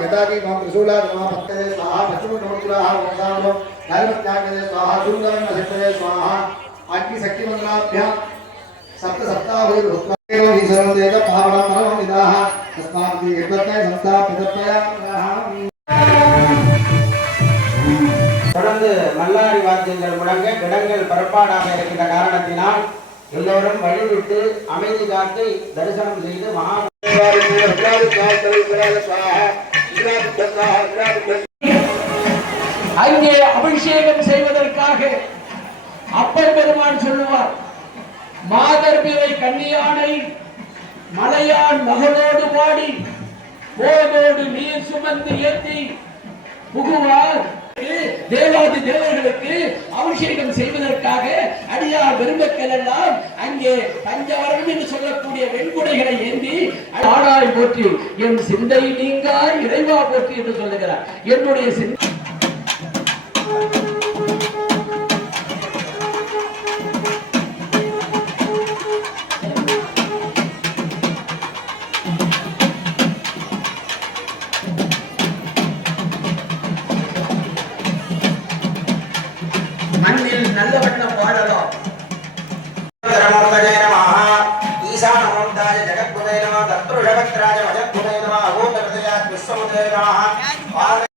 गदागी नमः त्रिशूला नमः भक्तये स्वाहा पश्चिम नमः ओंकार नमः नैवत्यागये स्वाहा सुंदरं नक्षत्रये स्वाहा आज्ञी शक्ति मंत्राभ्यां सप्त सप्ताहुर भूत्वा एवं ईश्वरं देव भावना परमं विदाः तस्मात् एकत्वय संस्था प्रदत्तया அதாவது மல்லாரி வாத்தியங்கள் முழங்க கிடங்கள் பரப்பாடாக இருக்கின்ற காரணத்தினால் எல்லோரும் வழிவிட்டு அமைதி காத்து தரிசனம் செய்து மகா அங்கே அபிஷேகம் செய்வதற்காக அப்பர் பெருமான் சொல்லுவார் மாதர்பிறை கன்னியானை மலையான் மகளோடு பாடி போதோடு நீர் தேவாதி தேவர்களுக்கு அபிஷேகம் செய்வதற்காக அடியார் பெருமக்கள் எல்லாம் அங்கே பஞ்சவரம் என்று சொல்லக்கூடிய வெண்குடைகளை ஏந்தி ஆடாய் போற்றி என் சிந்தை நீங்கா இறைவா போற்றி என்று சொல்லுகிறார். என்னுடைய சிந்தை ధర్మోత్తరే నమ ఈశానమోద్ధాయ జగద్గుణే నమ తత్పురుషవక్రాయ భజద్గుణే నమ అగోపృతయా విశ్వముదే నమ